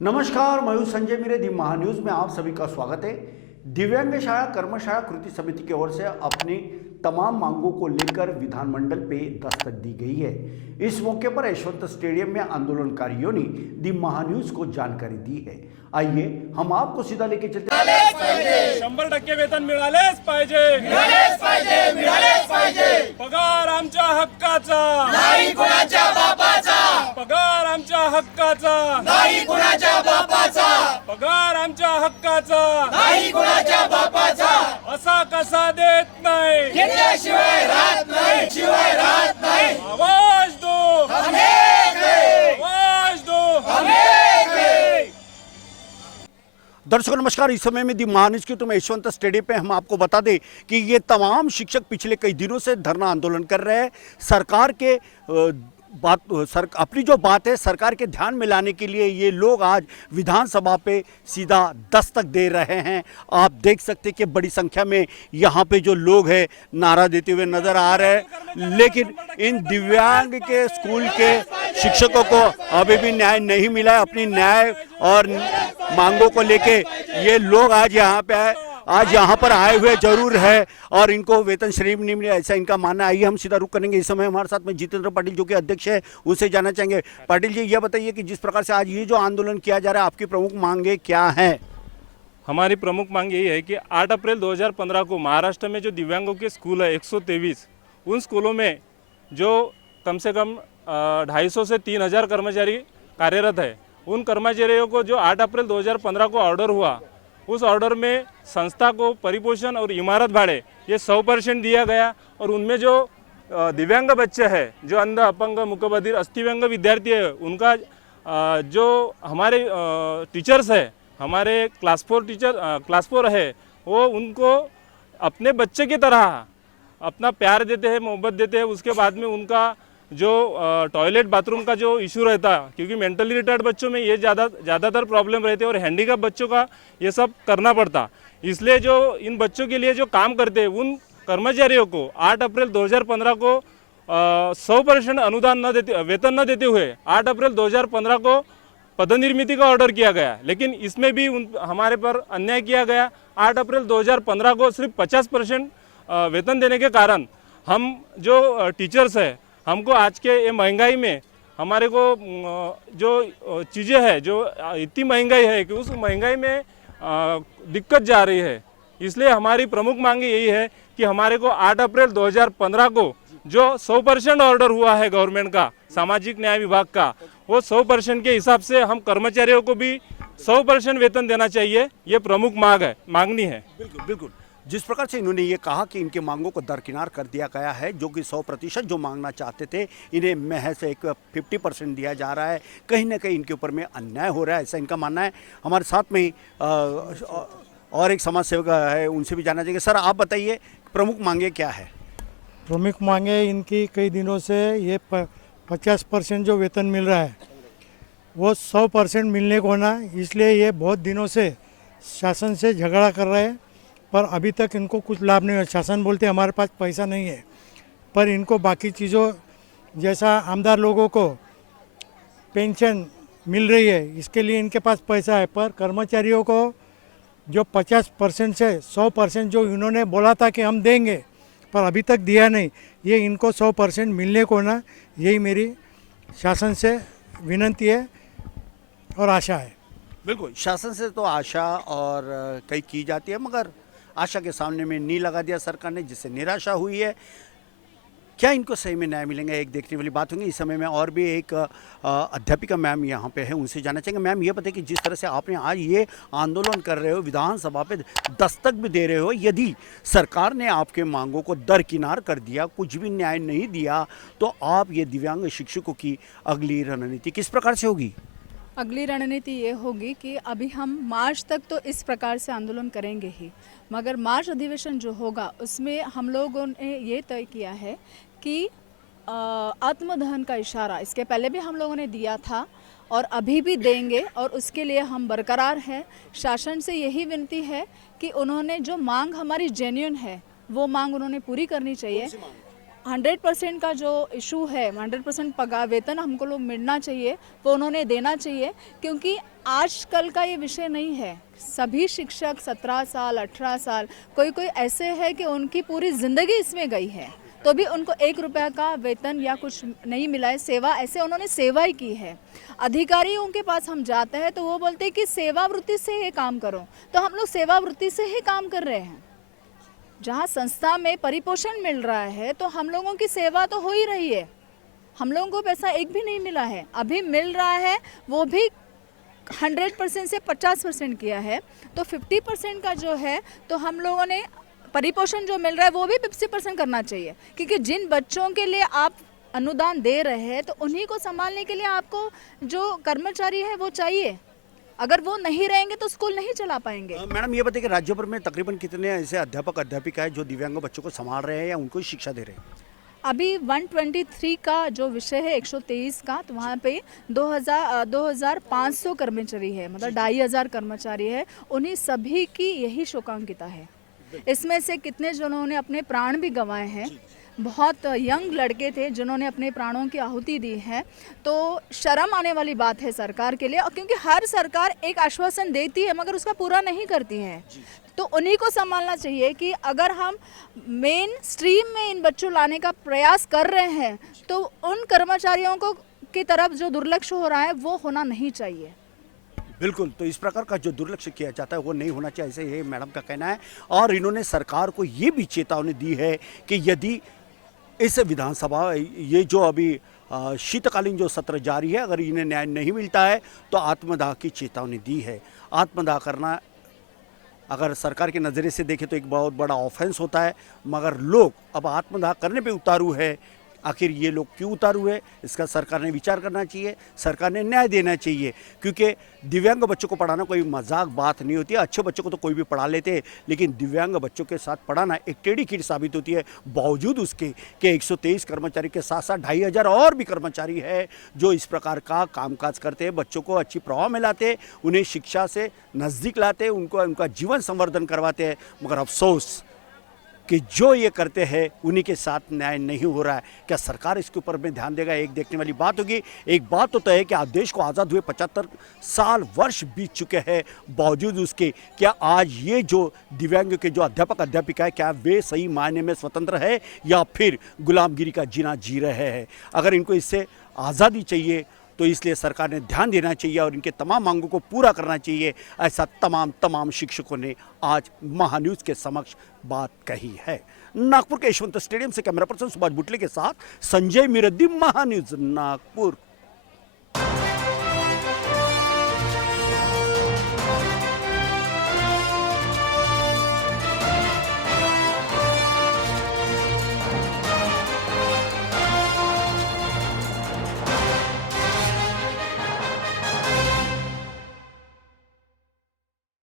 नमस्कार, मैं हूं संजय मीरे दी महान्यूज में आप सभी का स्वागत है। दिव्यांग शाया कर्मशाला कृति समिति की ओर से अपनी तमाम मांगों को लेकर विधानमंडल पे दस्तक दी गई है। इस मौके पर यशवंत स्टेडियम में आंदोलनकारियों ने दी महान्यूज को जानकारी दी है। आइए हम आपको सीधा लेके चलते हैं। 100% वेतन मिळालेच पाहिजे, पगार आमच्या हक्काचा नाही कुणाच्या बापाचा, पगार आमच्या हक्काचा नाही कुणाच्या बापाचा, पगार आमच्या हक्काचा नाही कुणाच्या बापाचा, असा कसा देत नाही, घेतल्याशिवाय राहत नाही, शिवाय राहत नाही। आवाज दो, हम एक हैं, आवाज दो। हम एक हैं। दर्शकों नमस्कार, इस समय में दी महान्यूज की तुम यशवंत स्टेडियम पे हम आपको बता दें कि ये तमाम शिक्षक पिछले कई दिनों से धरना आंदोलन कर रहे हैं। सरकार के अपनी जो बात है सरकार के ध्यान में लाने के लिए ये लोग आज विधानसभा पे सीधा दस्तक दे रहे हैं। आप देख सकते हैं कि बड़ी संख्या में यहाँ पे जो लोग हैं नारा देते हुए नजर आ रहे हैं, लेकिन इन दिव्यांग के स्कूल के शिक्षकों को अभी भी न्याय नहीं मिला है। अपनी न्याय और मांगों को लेके ये लोग आज यहाँ पर आए हुए जरूर है और इनको वेतन श्रेणी नहीं मिले, ऐसा इनका मानना है। आइए हम सीधा रुक करेंगे। इस समय हमारे साथ में जितेंद्र पाटिल जो कि अध्यक्ष है उनसे जानना चाहेंगे। पाटिल जी, ये बताइए कि जिस प्रकार से आज ये जो आंदोलन किया जा रहा है, आपकी प्रमुख मांगे क्या हैं? हमारी प्रमुख मांग यही है कि 8 अप्रैल 2015 को महाराष्ट्र में जो दिव्यांगों के स्कूल है 123, उन स्कूलों में जो कम से कम 250 से 3000 कर्मचारी कार्यरत है, उन कर्मचारियों को जो 8 अप्रैल 2015 को ऑर्डर हुआ, उस ऑर्डर में संस्था को परिपोषण और इमारत भाड़े ये 100% दिया गया। और उनमें जो दिव्यांग बच्चे हैं, जो अंध अपंग मुकबधिर अस्थिव्यंग विद्यार्थी है, उनका जो हमारे टीचर्स है, हमारे क्लास 4 है, वो उनको अपने बच्चे की तरह अपना प्यार देते हैं, मोहब्बत देते हैं। उसके बाद में उनका जो टॉयलेट बाथरूम का जो इशू रहता है, क्योंकि मेंटली रिटार्ड बच्चों में ये ज़्यादातर प्रॉब्लम रहते हैं और हैंडीकैप बच्चों का ये सब करना पड़ता। इसलिए जो इन बच्चों के लिए जो काम करते हैं, उन कर्मचारियों को 8 अप्रैल 2015 को 100% अनुदान न देते, वेतन न देते हुए 8 अप्रैल 2015 को पदनिर्मिति का ऑर्डर किया गया। लेकिन इसमें भी हमारे पर अन्याय किया गया। 8 अप्रैल 2015 को सिर्फ 50% वेतन देने के कारण हम जो टीचर्स है, हमको आज के ये महंगाई में हमारे को जो चीज़ें हैं, जो इतनी महंगाई है कि उस महंगाई में दिक्कत जा रही है। इसलिए हमारी प्रमुख मांग यही है कि हमारे को 8 अप्रैल 2015 को जो 100% ऑर्डर हुआ है गवर्नमेंट का, सामाजिक न्याय विभाग का, वो 100% के हिसाब से हम कर्मचारियों को भी 100% वेतन देना चाहिए। ये प्रमुख मांगनी है। बिल्कुल बिल्कुल, जिस प्रकार से इन्होंने ये कहा कि इनके मांगों को दरकिनार कर दिया गया है, जो कि 100% जो मांगना चाहते थे, इन्हें महज एक 50% दिया जा रहा है। कहीं ना कहीं इनके ऊपर में अन्याय हो रहा है, ऐसा इनका मानना है। हमारे साथ में ही और एक समाज सेवक है, उनसे भी जानना चाहिए। सर, आप बताइए प्रमुख मांगे क्या है? प्रमुख मांगे इनकी कई दिनों से ये 50% जो वेतन मिल रहा है वो 100% मिलने को होना, इसलिए ये बहुत दिनों से शासन से झगड़ा कर रहे हैं, पर अभी तक इनको कुछ लाभ नहीं हुआ। शासन बोलते हमारे पास पैसा नहीं है, पर इनको बाकी चीज़ों जैसा आमदार लोगों को पेंशन मिल रही है, इसके लिए इनके पास पैसा है। पर कर्मचारियों को जो 50% से 100% जो इन्होंने बोला था कि हम देंगे, पर अभी तक दिया नहीं, ये इनको 100% मिलने को ना, यही मेरी शासन से विनती है और आशा है। बिल्कुल, शासन से तो आशा और कई की जाती है, मगर आशा के सामने में नहीं लगा दिया सरकार ने, जिससे निराशा हुई है। क्या इनको सही में न्याय मिलेंगे, एक देखने वाली बात होगी। इस समय में और भी एक अध्यापिका मैम यहाँ पे है, उनसे जानना चाहेंगे। मैम, ये बताइए कि जिस तरह से आपने आज ये आंदोलन कर रहे हो, विधानसभा पे दस्तक भी दे रहे हो, यदि सरकार ने आपके मांगों को दरकिनार कर दिया, कुछ भी न्याय नहीं दिया, तो आप ये दिव्यांग शिक्षकों की अगली रणनीति किस प्रकार से होगी? अगली रणनीति ये होगी कि अभी हम मार्च तक तो इस प्रकार से आंदोलन करेंगे ही, मगर मार्च अधिवेशन जो होगा उसमें हम लोगों ने ये तय किया है कि आत्मदहन का इशारा इसके पहले भी हम लोगों ने दिया था और अभी भी देंगे, और उसके लिए हम बरकरार हैं। शासन से यही विनती है कि उन्होंने जो मांग हमारी जेन्युइन है वो मांग उन्होंने पूरी करनी चाहिए। 100% का जो इशू है, 100% पगार वेतन हमको लोग मिलना चाहिए, वो उन्होंने देना चाहिए, क्योंकि आजकल का ये विषय नहीं है। सभी शिक्षक 17 साल 18 साल, कोई कोई ऐसे है कि उनकी पूरी ज़िंदगी इसमें गई है, तो भी उनको 1 रुपया का वेतन या कुछ नहीं मिला है। सेवा, ऐसे उन्होंने सेवा ही की है। अधिकारियों के पास हम जाते हैं तो वो बोलते हैं कि सेवावृत्ति से ये काम करो, तो हम लोग सेवावृत्ति से ही काम कर रहे हैं। जहाँ संस्था में परिपोषण मिल रहा है तो हम लोगों की सेवा तो हो ही रही है। हम लोगों को पैसा एक भी नहीं मिला है, अभी मिल रहा है, वो भी 100% से 50% किया है, तो 50% का जो है तो हम लोगों ने परिपोषण जो मिल रहा है वो भी 50% करना चाहिए, क्योंकि जिन बच्चों के लिए आप अनुदान दे रहे हैं तो उन्हीं को संभालने के लिए आपको जो कर्मचारी है वो चाहिए। अगर वो नहीं रहेंगे तो स्कूल नहीं चला पाएंगे। मैडम ये बताइए कि राज्य भर में तकरीबन कितने ऐसे अध्यापक अध्यापिका है जो दिव्यांग बच्चों को संभाल रहे हैं या उनको ही शिक्षा दे रहे हैं? अभी 123 का जो विषय है 123 का, तो वहाँ पे 2500 कर्मचारी है, मतलब 2500 कर्मचारी है। उन्हीं सभी की यही शोकांकिता है। इसमें से कितने जनों ने अपने प्राण भी गंवाए हैं, बहुत यंग लड़के थे जिन्होंने अपने प्राणों की आहुति दी है। तो शर्म आने वाली बात है सरकार के लिए, और क्योंकि हर सरकार एक आश्वासन देती है मगर उसका पूरा नहीं करती है, तो उन्हीं को संभालना चाहिए कि अगर हम मेन स्ट्रीम में इन बच्चों लाने का प्रयास कर रहे हैं तो उन कर्मचारियों को की तरफ जो दुर्लक्ष्य हो रहा है वो होना नहीं चाहिए। बिल्कुल, तो इस प्रकार का जो दुर्लक्ष्य किया जाता है वो नहीं होना चाहिए, ऐसे ये मैडम का कहना है। और इन्होंने सरकार को ये भी चेतावनी दी है कि यदि इस विधानसभा ये जो अभी शीतकालीन जो सत्र जारी है, अगर इन्हें न्याय नहीं मिलता है तो आत्मदाह की चेतावनी दी है। आत्मदाह करना अगर सरकार के नज़रिए से देखें तो एक बहुत बड़ा ऑफेंस होता है, मगर लोग अब आत्मदाह करने पे उतारू है। आखिर ये लोग क्यों उतारू है, इसका सरकार ने विचार करना चाहिए, सरकार ने न्याय देना चाहिए, क्योंकि दिव्यांग बच्चों को पढ़ाना कोई मजाक बात नहीं होती है। अच्छे बच्चों को तो कोई भी पढ़ा लेते हैं, लेकिन दिव्यांग बच्चों के साथ पढ़ाना एक टेढ़ी खीर साबित होती है। बावजूद उसके कि 123 कर्मचारी के साथ साथ 2500 और भी कर्मचारी है जो इस प्रकार का कामकाज करते हैं, बच्चों को अच्छी प्रवाह में लाते, उन्हें शिक्षा से नज़दीक लाते, उनको उनका जीवन संवर्धन करवाते हैं। मगर अफसोस कि जो ये करते हैं उन्हीं के साथ न्याय नहीं हो रहा है। क्या सरकार इसके ऊपर में ध्यान देगा, एक देखने वाली बात होगी। एक बात तो तय है कि आज देश को आज़ाद हुए 75 साल वर्ष बीत चुके हैं, बावजूद उसके क्या आज ये जो दिव्यांग के जो अध्यापक अध्यापिका है क्या वे सही मायने में स्वतंत्र है या फिर गुलामगिरी का जीना जी रहे हैं? अगर इनको इससे आज़ादी चाहिए तो इसलिए सरकार ने ध्यान देना चाहिए और इनके तमाम मांगों को पूरा करना चाहिए। ऐसा तमाम शिक्षकों ने आज महान्यूज़ के समक्ष बात कही है। नागपुर के यशवंत स्टेडियम से कैमरा पर्सन सुभाष बुटले के साथ संजय मिरद्दी, महान्यूज़ नागपुर।